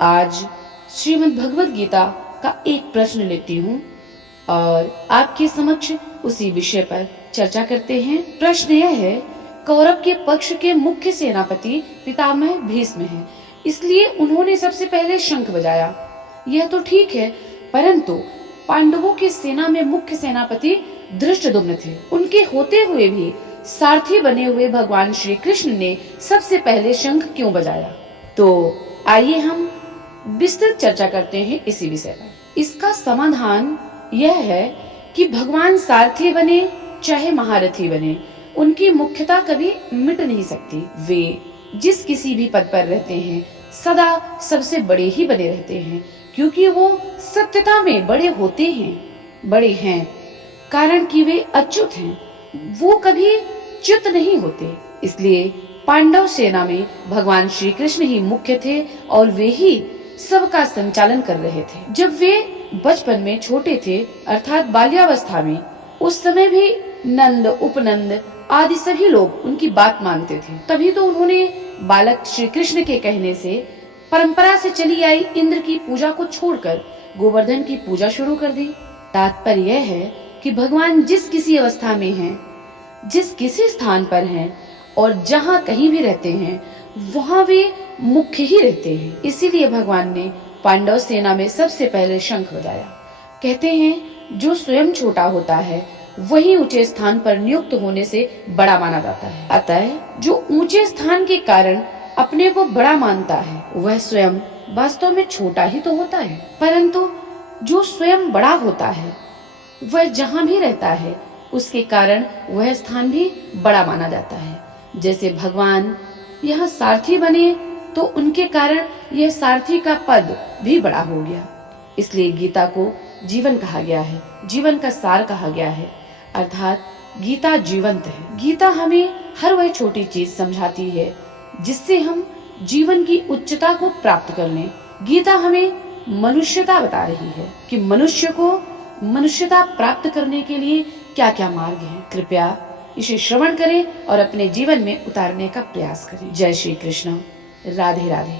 आज श्रीमद् भगवद गीता का एक प्रश्न लेती हूँ और आपके समक्ष उसी विषय पर चर्चा करते हैं। प्रश्न यह है, कौरव के पक्ष के मुख्य सेनापति पितामह भीष्म हैं, इसलिए उन्होंने सबसे पहले शंख बजाया। यह तो ठीक है, परंतु पांडवों की सेना में मुख्य सेनापति धृष्टद्युम्न थे। उनके होते हुए भी सारथी बने हुए भगवान श्री कृष्ण ने सबसे पहले शंख क्यों बजाया? तो आइए हम विस्तृत चर्चा करते हैं इसी विषय पर। इसका समाधान यह है कि भगवान सारथी बने चाहे महारथी बने, उनकी मुख्यता कभी मिट नहीं सकती। वे जिस किसी भी पद पर रहते हैं सदा सबसे बड़े ही बने रहते हैं, क्योंकि वो सत्यता में बड़े होते हैं, बड़े हैं कारण कि वे अच्युत हैं, वो कभी च्युत नहीं होते। इसलिए पांडव सेना में भगवान श्री कृष्ण ही मुख्य थे और वे ही सबका संचालन कर रहे थे। जब वे बचपन में छोटे थे अर्थात बाल्यावस्था में, उस समय भी नंद, उपनंद आदि सभी लोग उनकी बात मानते थे। तभी तो उन्होंने बालक श्री कृष्ण के कहने से परंपरा से चली आई इंद्र की पूजा को छोड़कर गोवर्धन की पूजा शुरू कर दी। तात्पर्य यह है कि भगवान जिस किसी अवस्था में हैं, जिस किसी स्थान पर हैं और जहाँ कहीं भी रहते हैं, वहाँ वे मुख्य ही रहते हैं। इसीलिए भगवान ने पांडव सेना में सबसे पहले शंख बजाया। कहते हैं जो स्वयं छोटा होता है वही ऊंचे स्थान पर नियुक्त होने से बड़ा माना जाता है। अतः जो ऊंचे स्थान के कारण अपने को बड़ा मानता है वह स्वयं वास्तव में छोटा ही तो होता है, परंतु जो स्वयं बड़ा होता है वह जहाँ भी रहता है उसके कारण वह स्थान भी बड़ा माना जाता है। जैसे भगवान यहाँ सारथी बने तो उनके कारण यह सारथी का पद भी बड़ा हो गया। इसलिए गीता को जीवन कहा गया है, जीवन का सार कहा गया है, अर्थात गीता जीवंत है। गीता हमें हर वह छोटी चीज समझाती है जिससे हम जीवन की उच्चता को प्राप्त कर लें। गीता हमें मनुष्यता बता रही है कि मनुष्य को मनुष्यता प्राप्त करने के लिए क्या क्या मार्ग हैं। कृपया इसे श्रवण करें और अपने जीवन में उतारने का प्रयास करें। जय श्री कृष्ण। राधे राधे।